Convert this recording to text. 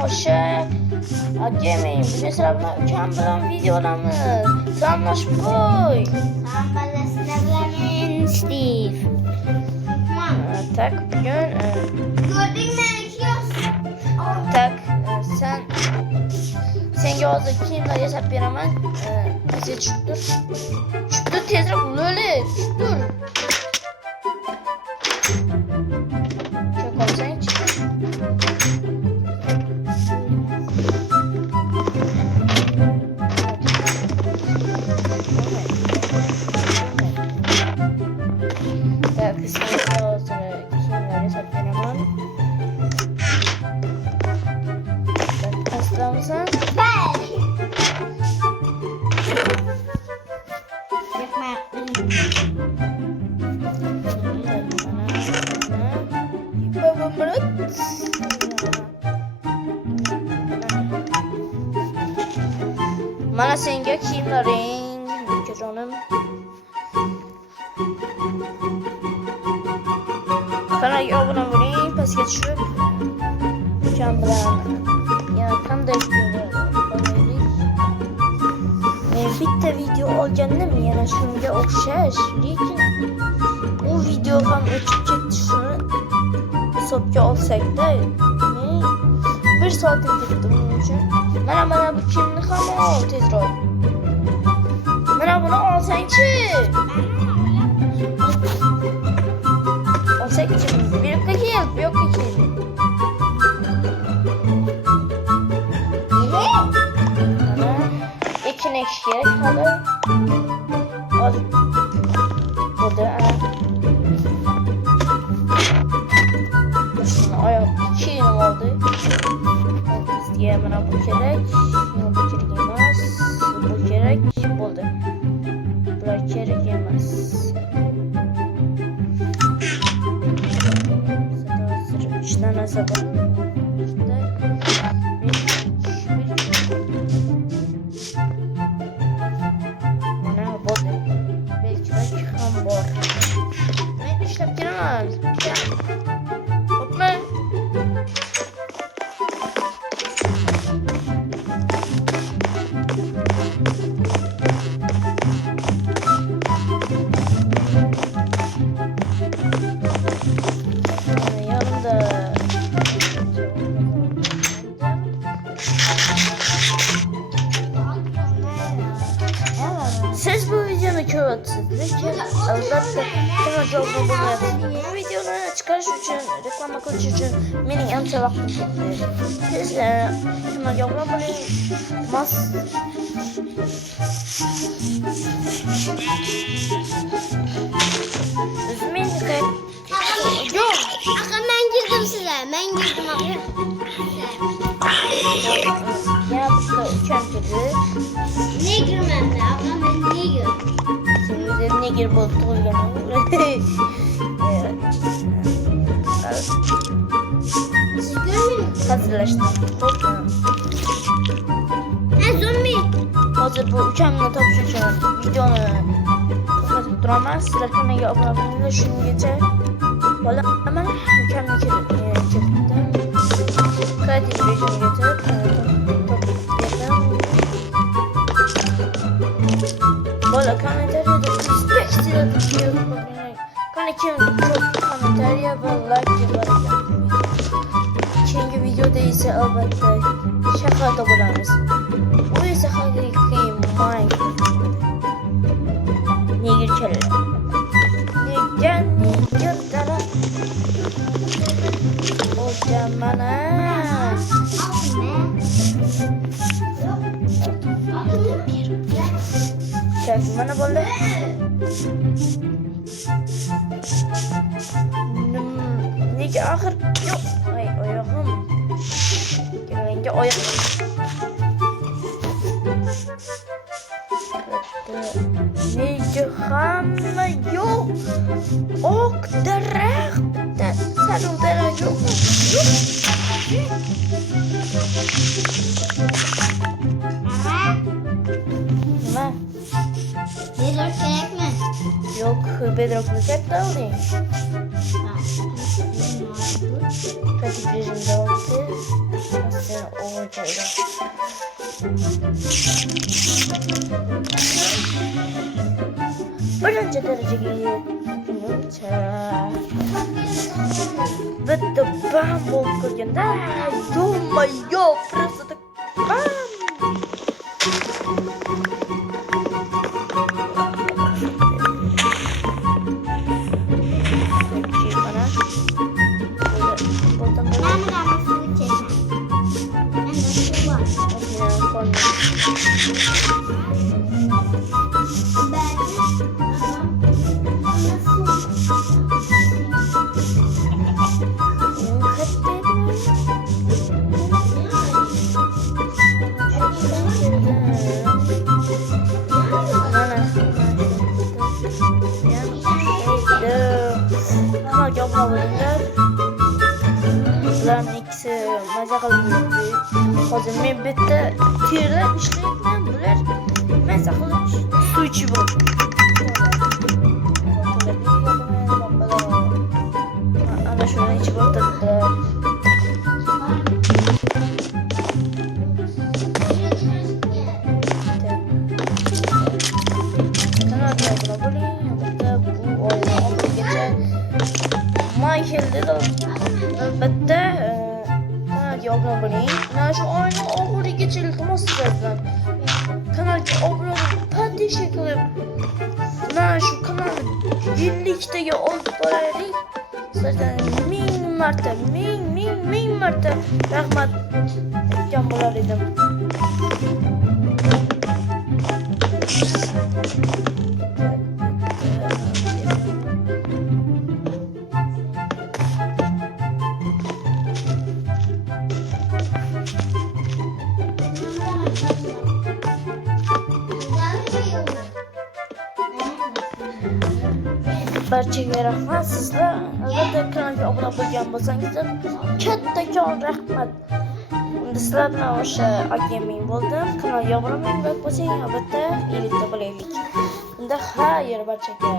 hoşça acemi. Bugün sıramda uçan bilen videolarımız. Selamlaş koy. Tamam ben bilemin Steve. Tak bugün Gördün mü? tak sen gözü kimler hesap veremem. Bize çıktır. Çıktır tezrak böyle çıktır. Çok olsan çıktır. Tak sen gözü kimler hesap veremem. Aslan mısın? Ben. Yapma. Mana senga kiyimlaring canım. Kanalga obuna bo'ling, pastga tushib ukam bilan yana qanday bitta video olgandim yana shunga o'xshash, lekin u video ham o'chib ketdi. Shuni hisobga olsak-da, bir soat ketdi buning uchun. Mana bu kiyimni ham ol tezroq. Mana buni olsang-chi. Olsak-chi, bu yoqqa kel, bu yoqqa kel. İçine şişerek halı al. Burada şunu ayak çiğne oldu. Diye bana bu gerek. Bu gerek yemez. Bu gerek oldu. Bu gerek yemez. Sıra içten nasıl siz bu videonu kötüsünüz. Albatta kanalga obuna bo'lmayapsiz. Bu videoni chiqarish uchun, reklama qilish uchun mening ancha vaqtim ketdi. Siz kanalga obuna bo'ling. Yok. Akın ben girdim size. Ben girdim abi. Ya bu uçan kedi. Ne girmem de abla ben niye girdim? Senin üzerine gir bozdu oyunu. Siz görmüyor musunuz? Hazırlaştım. Zombi. Hazır bu uçanla topuşacağım. Videonu kapatıp duramaz. Sizler kanalga obuna bo'linglar. Shungacha bola hemen uçanla kirdim. Kreatif rejimga getirib bola kommentariyada kim çok komentariya ve like yapar ekan. Keyingi videoda esa albatta shaharda bo'lamiz. Bu esa haqiqiy Minecraft. Nega keladi? Nega dara? O mana mana bo'ldi. Nega axir yo'q. Oyog'im. Menga oyoq. Nega hamma yo'q? Oq daraxt bitta sarı daraxt yo'q. Nima? Bedrock kerakmi? Yo'q, bedrockni katta oling. Kreatif rejimda oldi. seni o'g'irlaydi. Birinchi darajaga yetguncha bitta bam bo'lib qolganda, думаю, просто так bam. Bularning ikkisi maza qilib yurdi. Hozir men bitta terlab ishlayapman, bular maza qilib suv ichib yurdi. Ana shuni ichib o'tiribdilar. Albatta kanalga obuna bo'ling. Mana shu oyni oxirigacha iltimos sizlardan kanalga obuna bo'lib, podpiska qilib, mana shu kanalni 50 taga olib boraylik. Sizlardan ming marta rahmat aytgan bo'lar edim. Barchaga rahmat. Sizlar albatta kanalga obuna bo'lgan bo'lsangizlar kattakon rahmat. Endi sizlar bilan o'sha agaming bo'ldim. Kanalga obuna bo'lsang albatta ellikta bo'laylik. Unda xayr barchaga.